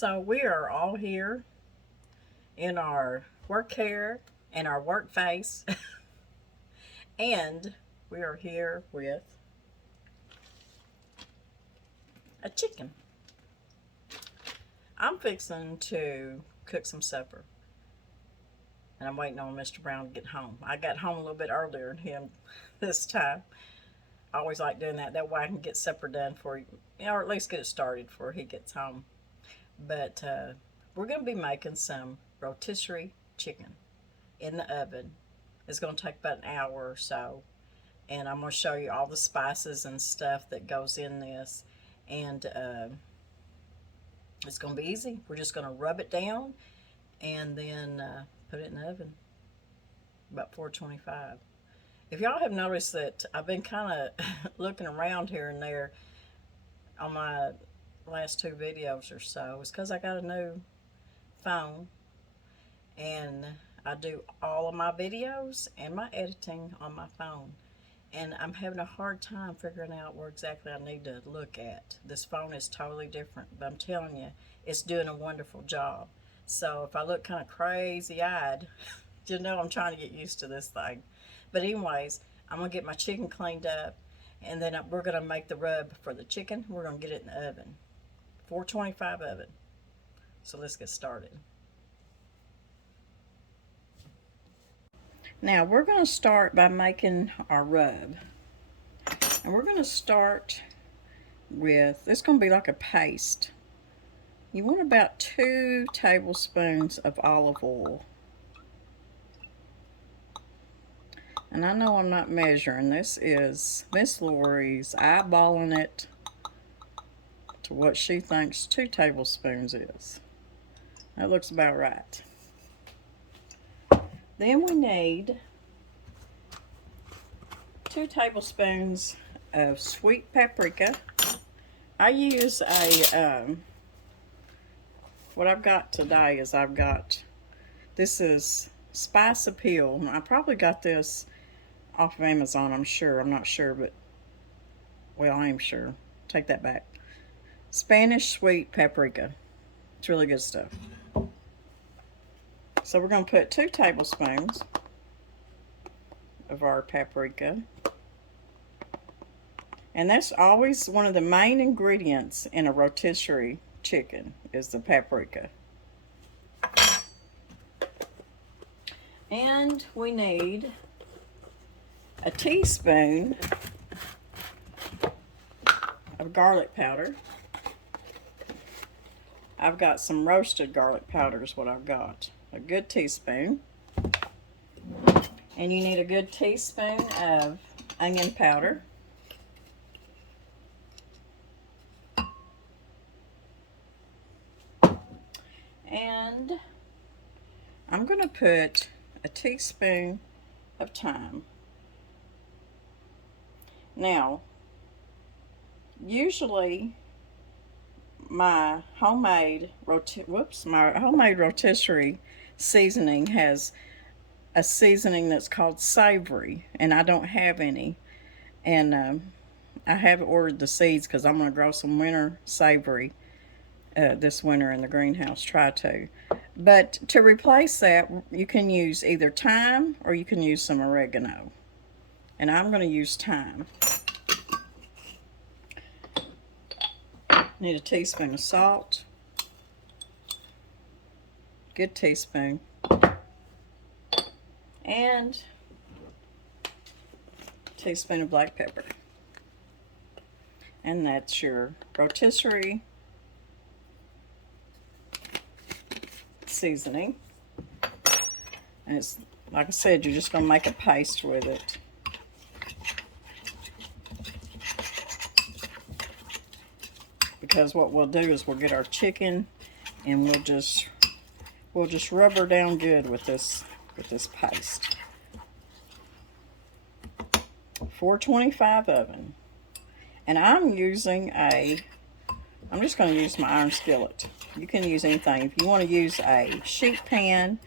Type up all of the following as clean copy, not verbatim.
So we are all here in our work hair and our work face, and we are here with a chicken. I'm fixing to cook some supper, and I'm waiting on Mr. Brown to get home. I got home a little bit earlier than him this time. I always like doing that. That way I can get supper done for you, or at least get it started before he gets home. But we're going to be making some rotisserie chicken in the oven. It's going to take about an hour or so. And I'm going to show you all the spices and stuff that goes in this. And it's going to be easy. We're just going to rub it down and then put it in the oven. About 425. If y'all have noticed that I've been kind of looking around here and there on my last 2 videos or so, it's because I got a new phone and I do all of my videos and my editing on my phone, and I'm having a hard time figuring out where exactly I need to look at. This phone is totally different, but I'm telling you, it's doing a wonderful job. So if I look kind of crazy eyed, you know I'm trying to get used to this thing. But anyways, I'm going to get my chicken cleaned up, and then we're going to make the rub for the chicken. We're going to get it in the oven. 425 oven. So let's get started. Now we're going to start by making our rub. And we're going to start with, it's going to be like a paste. You want about 2 tablespoons of olive oil. And I know I'm not measuring. This is Miss Lori's eyeballing it to what she thinks 2 tablespoons is. That looks about right. Then we need 2 tablespoons of sweet paprika. I use a, what I've got today is this is Spice Appeal. I probably got this off of Amazon, I'm sure. I'm not sure, but, well, I am sure. Take that back. Spanish sweet paprika. It's really good stuff. So we're going to put 2 tablespoons of our paprika. And that's always one of the main ingredients in a rotisserie chicken is the paprika. And we need a teaspoon of garlic powder. I've got some roasted garlic powder is what I've got. A good teaspoon. And you need a good teaspoon of onion powder. And I'm going to put a teaspoon of thyme. Now, usually my homemade rotisserie seasoning has a seasoning that's called savory, and I don't have any. And I have ordered the seeds because I'm going to grow some winter savory this winter in the greenhouse. Try to. But to replace that, you can use either thyme or you can use some oregano. And I'm going to use thyme. Need a teaspoon of salt. Good teaspoon. And a teaspoon of black pepper. And that's your rotisserie seasoning. And it's, like I said, you're just going to make a paste with it. Because what we'll do is we'll get our chicken and we'll just rub her down good with this paste. 425 oven. And I'm just going to use my iron skillet. You can use anything. If you want to use a sheet pan,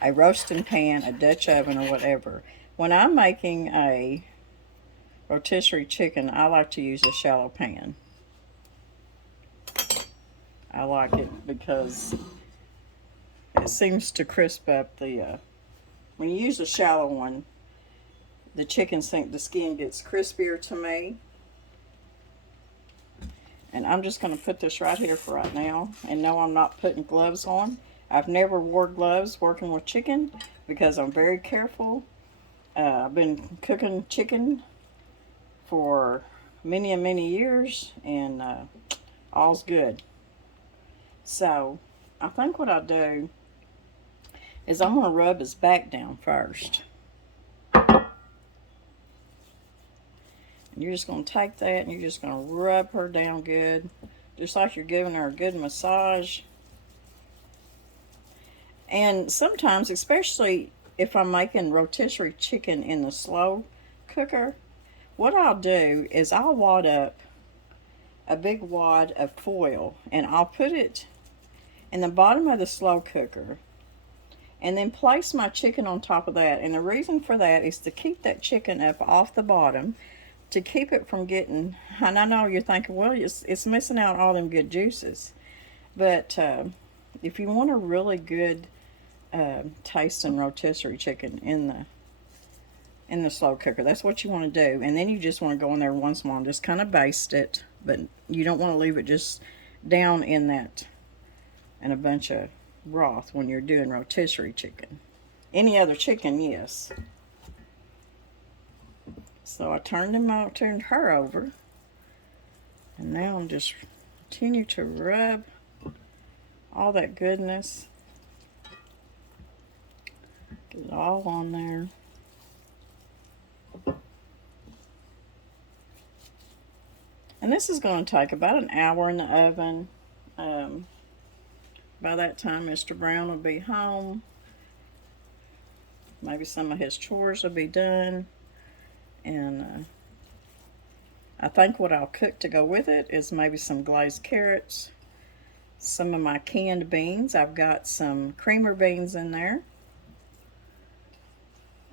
a roasting pan, a Dutch oven, or whatever. When I'm making a rotisserie chicken, I like to use a shallow pan. I like it because it seems to crisp up the, when you use a shallow one, the the skin gets crispier to me. And I'm just going to put this right here for right now. And no, I'm not putting gloves on. I've never wore gloves working with chicken because I'm very careful. I've been cooking chicken for many and many years, and all's good. So I think what I'll do is I'm going to rub his back down first. And you're just going to take that and you're just going to rub her down good, just like you're giving her a good massage. And sometimes, especially if I'm making rotisserie chicken in the slow cooker, what I'll do is I'll wad up a big wad of foil and I'll put it in the bottom of the slow cooker and then place my chicken on top of that. And the reason for that is to keep that chicken up off the bottom, to keep it from getting, and I know you're thinking, well, it's missing out all them good juices. But if you want a really good tasting rotisserie chicken in the slow cooker, that's what you want to do. And then you just want to go in there once more and just kind of baste it, but you don't want to leave it just down in a bunch of broth when you're doing rotisserie chicken. Any other chicken, yes. So I turned her over, and now I'm just continue to rub all that goodness. Get it all on there. And this is going to take about an hour in the oven. By that time, Mr. Brown will be home. Maybe some of his chores will be done. And I think what I'll cook to go with it is maybe some glazed carrots, some of my canned beans. I've got some creamer beans in there.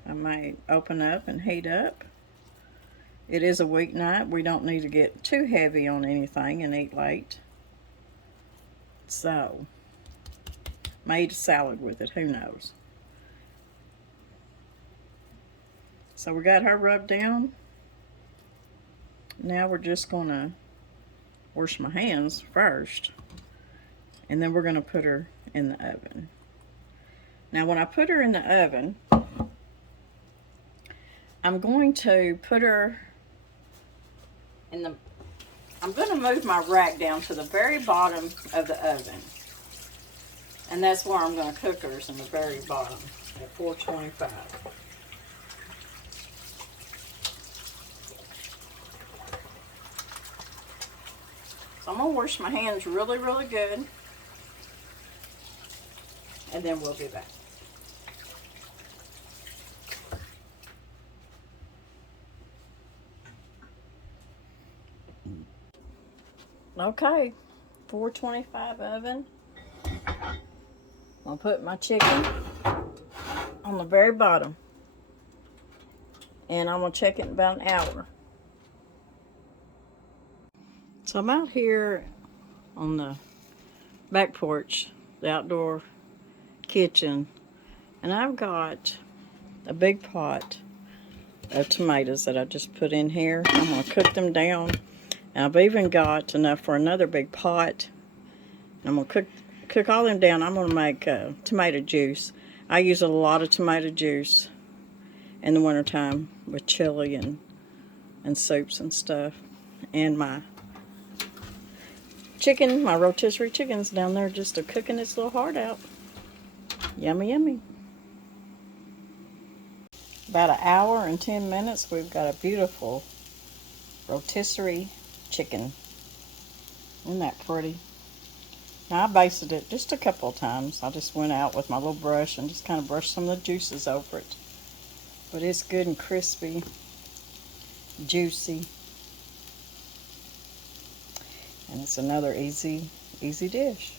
I may open up and heat up. It is a weeknight. We don't need to get too heavy on anything and eat late. So, may eat a salad with it, who knows. So we got her rubbed down. Now we're just gonna wash my hands first, and then we're gonna put her in the oven. Now when I put her in the oven, I'm going to put her in the, I'm gonna move my rack down to the very bottom of the oven. And that's where I'm gonna cook hers, in the very bottom at 425. I'm going to wash my hands really, really good, and then we'll be back. Okay, 425 oven. I'll put my chicken on the very bottom, and I'm going to check it in about an hour. So I'm out here on the back porch, the outdoor kitchen, and I've got a big pot of tomatoes that I just put in here. I'm going to cook them down, and I've even got enough for another big pot. I'm going to cook all them down. I'm going to make tomato juice. I use a lot of tomato juice in the wintertime with chili and soups and stuff. And my chicken, my rotisserie chicken's down there just cooking its little heart out. Yummy, yummy. About an hour and 10 minutes, we've got a beautiful rotisserie chicken. Isn't that pretty? Now I basted it just a couple of times. I just went out with my little brush and just kind of brushed some of the juices over it. But it's good and crispy, juicy. And it's another easy dish.